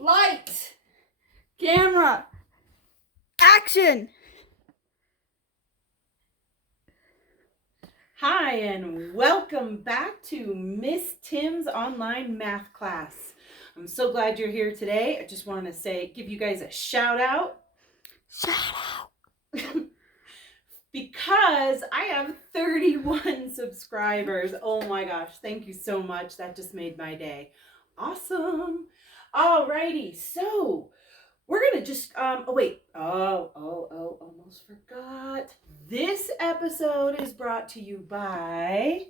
Light, camera, action. Hi, and welcome back to Miss Tim's online math class. I'm so glad you're here today. I just want to give you guys a shout out. Because I have 31 subscribers. Oh my gosh, thank you so much. That just made my day. Awesome. Alrighty, so we're gonna just almost forgot. This episode is brought to you by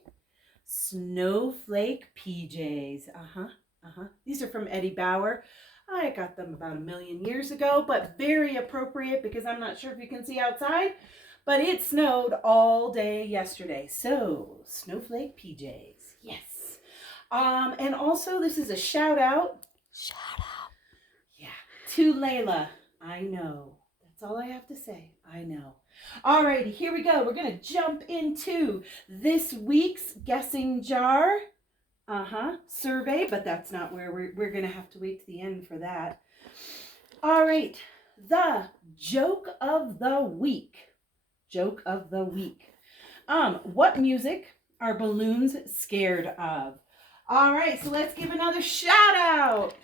Snowflake PJs. These are from Eddie Bauer. I got them about 1 million years ago, but very appropriate because I'm not sure if you can see outside, but it snowed all day yesterday. So, Snowflake PJs. Yes. And also this is a shout out. Yeah, to Layla. I know. That's all I have to say. I know. Alrighty, here we go. We're going to jump into this week's guessing jar survey, but that's not where we're going to have to wait to the end for that. All right, the joke of the week. Joke of the week. What music are balloons scared of? All right, so let's give another shout out.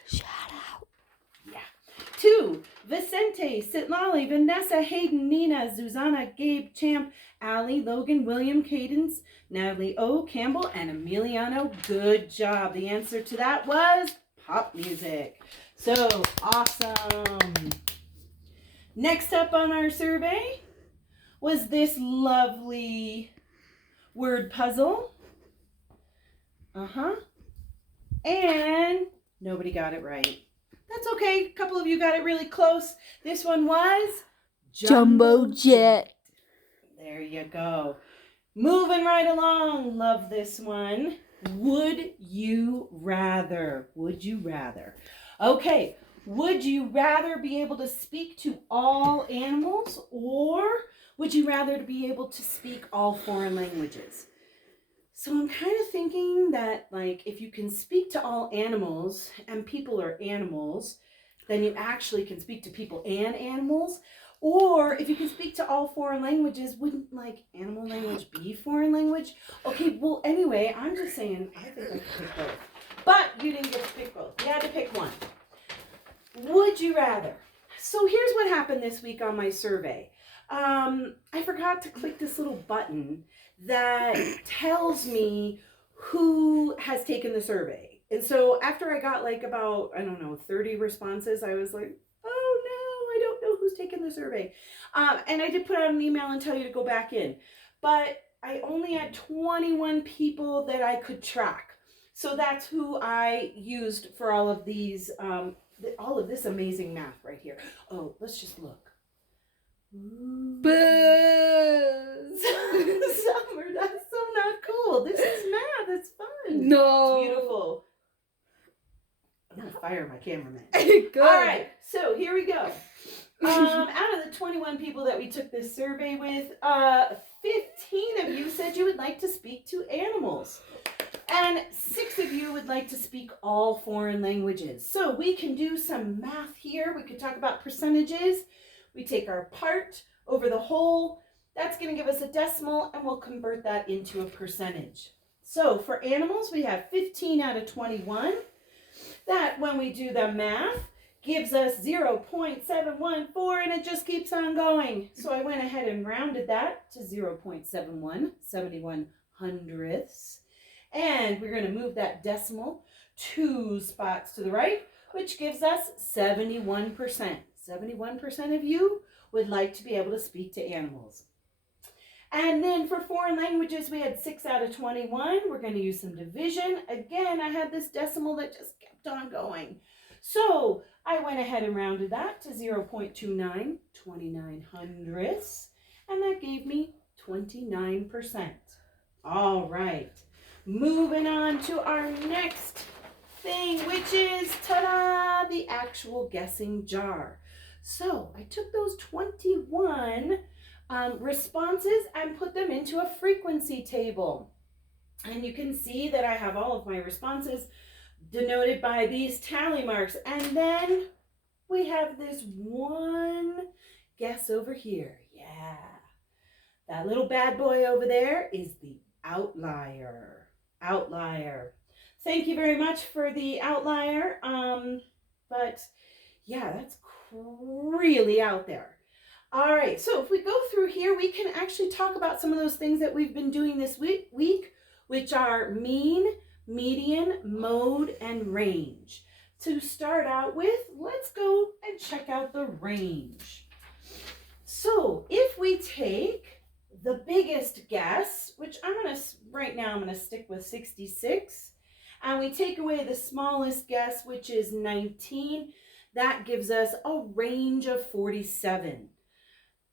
Yeah. To Vicente, Sitlali, Vanessa, Hayden, Nina, Zuzana, Gabe, Champ, Allie, Logan, William, Cadence, Natalie O, Campbell, and Emiliano. Good job. The answer to that was pop music. So awesome. Next up on our survey was this lovely word puzzle. And nobody got it right. That's okay. A couple of you got it really close. This one was Jumbo jet. There you go. Moving right along. Love this one. Would you rather? Would you rather? Okay. Would you rather be able to speak to all animals, or would you rather be able to speak all foreign languages? So I'm kind of thinking that, like, if you can speak to all animals and people are animals, then you actually can speak to people and animals. Or if you can speak to all foreign languages, wouldn't, like, animal language be foreign language? Okay, well, anyway, I'm just saying, I think I could pick both. But you didn't get to pick both. You had to pick one. Would you rather? So here's what happened this week on my survey. I forgot to click this little button that tells me who has taken the survey. And so after I got like about, 30 responses, I was like, oh no, I don't know who's taken the survey. And I did put out an email and tell you to go back in. But I only had 21 people that I could track. So that's who I used for all of these, all of this amazing math right here. Oh, let's just look. Buzz. Summer, that's so not cool. This is math. It's fun. No. It's beautiful. I'm going to fire my cameraman. Good. All right, so here we go. Out of the 21 people that we took this survey with, 15 of you said you would like to speak to animals. And 6 of you would like to speak all foreign languages. So we can do some math here. We could talk about percentages. We take our part over the whole. That's going to give us a decimal, and we'll convert that into a percentage. So for animals, we have 15 out of 21. That, when we do the math, gives us 0.714, and it just keeps on going. So I went ahead and rounded that to 0.71, 71 hundredths. And we're going to move that decimal 2 spots to the right, which gives us 71%. 71% of you would like to be able to speak to animals. And then for foreign languages, we had 6 out of 21. We're going to use some division. Again, I had this decimal that just kept on going. So I went ahead and rounded that to 0.29, 29 hundredths. And that gave me 29%. All right. Moving on to our next thing, which is, ta-da, the actual guessing jar. So I took those 21 responses and put them into a frequency table. And you can see that I have all of my responses denoted by these tally marks. And then we have this one guess over here. Yeah. That little bad boy over there is the outlier. Outlier. Thank you very much for the outlier. But yeah, that's really out there. All right, so if we go through here, we can actually talk about some of those things that we've been doing this week, which are mean, median, mode, and range. To start out with, let's go and check out the range. So if we take the biggest guess, which right now I'm gonna stick with 66, and we take away the smallest guess, which is 19, that gives us a range of 47.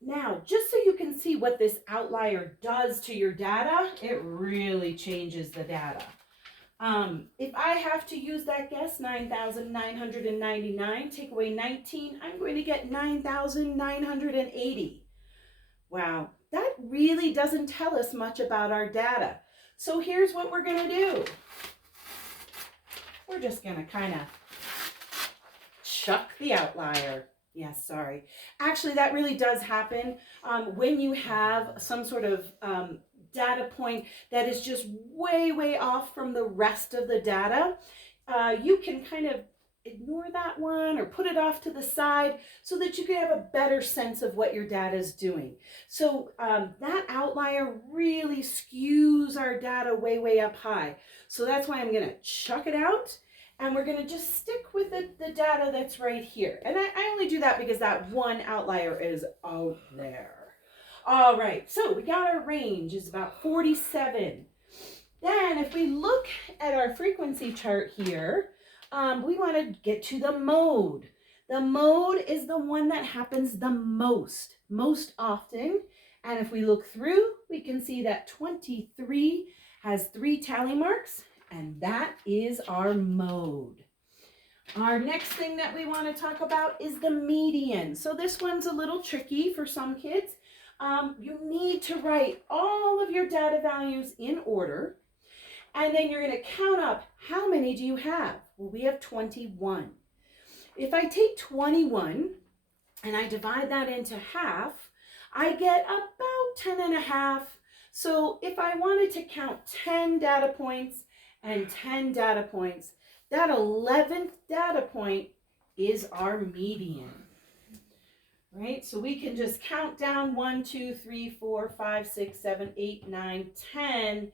Now, just so you can see what this outlier does to your data, it really changes the data. If I have to use that guess, 9,999, take away 19, I'm going to get 9,980. Wow, that really doesn't tell us much about our data. So here's what we're going to do. We're just going to kind of chuck the outlier. Yes, sorry. Actually, that really does happen when you have some sort of data point that is just way, way off from the rest of the data. You can kind of ignore that one or put it off to the side so that you can have a better sense of what your data is doing. So that outlier really skews our data way, way up high. So that's why I'm going to chuck it out. And we're going to just stick with the data that's right here. And I only do that because that one outlier is out there. All right, so we got our range is about 47. Then if we look at our frequency chart here, we want to get to the mode. The mode is the one that happens the most often. And if we look through, we can see that 23 has 3 tally marks. And that is our mode. Our next thing that we want to talk about is the median. So this one's a little tricky for some kids. You need to write all of your data values in order. And then you're going to count up how many do you have? Well, we have 21. If I take 21 and I divide that into half, I get about 10 and a half. So if I wanted to count 10 data points, and 10 data points, that 11th data point is our median, right? So we can just count down 1, 2, 3, 4, 5, 6, 7, 8, 9, 10.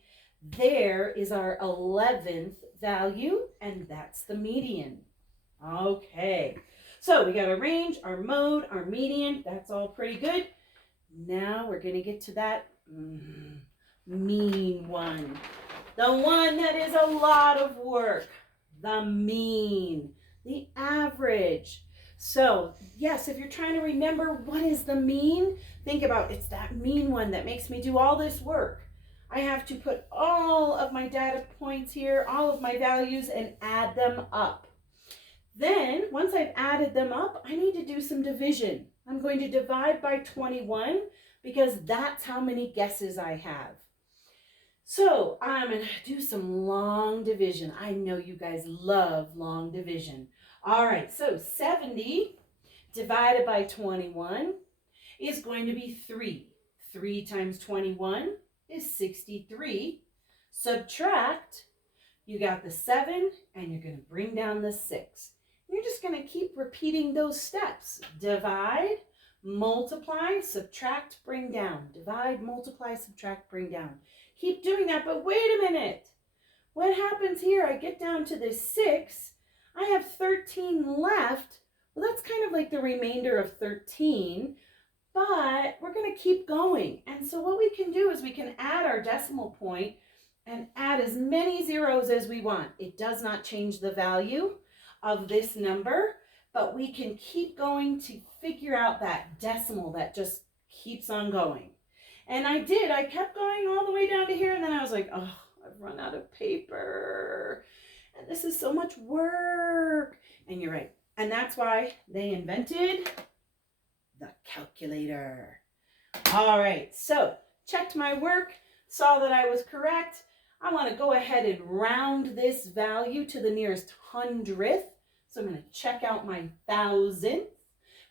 There is our 11th value, and that's the median. Okay, so we got our range, our mode, our median. That's all pretty good. Now we're gonna get to that mean one. The one that is a lot of work, the mean, the average. So yes, if you're trying to remember what is the mean, think about it's that mean one that makes me do all this work. I have to put all of my data points here, all of my values, and add them up. Then once I've added them up, I need to do some division. I'm going to divide by 21 because that's how many guesses I have. So I'm going to do some long division. I know you guys love long division. All right, so 70 divided by 21 is going to be 3. 3 times 21 is 63. Subtract, you got the 7, and you're going to bring down the 6. You're just going to keep repeating those steps. Divide, multiply, subtract, bring down. Divide, multiply, subtract, bring down. Keep doing that, but wait a minute. What happens here? I get down to this 6. I have 13 left. Well, that's kind of like the remainder of 13, but we're going to keep going. And so what we can do is we can add our decimal point and add as many zeros as we want. It does not change the value of this number, but we can keep going to figure out that decimal that just keeps on going. And I kept going all the way down to here, and then I was like, oh, I've run out of paper. And this is so much work. And you're right. And that's why they invented the calculator. All right, so checked my work, saw that I was correct. I want to go ahead and round this value to the nearest hundredth. So I'm going to check out my thousandth,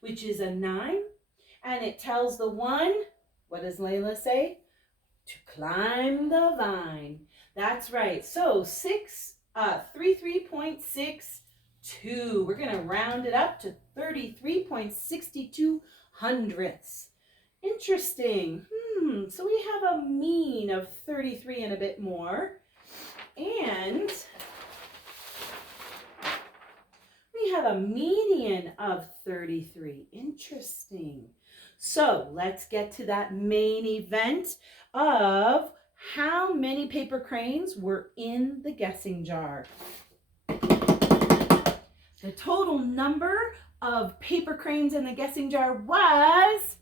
which is a 9. And it tells the 1, what does Layla say? To climb the vine. That's right. So 33.62. We're going to round it up to 33.62 hundredths. Interesting. So we have a mean of 33 and a bit more. And we have a median of 33. Interesting. So let's get to that main event of how many paper cranes were in the guessing jar. The total number of paper cranes in the guessing jar was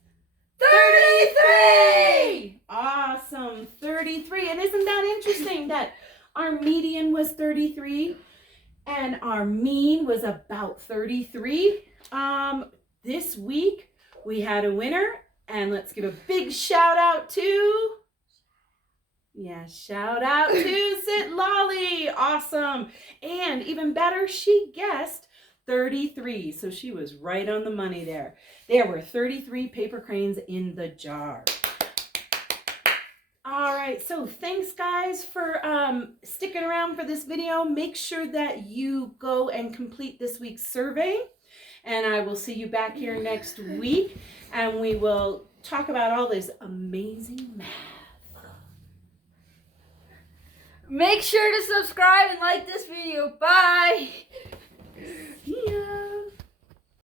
33! Awesome, 33. And isn't that interesting that our median was 33 and our mean was about 33? This week we had a winner, and let's give a big shout out to, shout out to Sit Lolly. Awesome. And even better, she guessed 33. So she was right on the money there. There were 33 paper cranes in the jar. All right, so thanks guys for sticking around for this video. Make sure that you go and complete this week's survey, and I will see you back here next week, and we will talk about all this amazing math. Make sure to subscribe and like this video. Bye. See ya.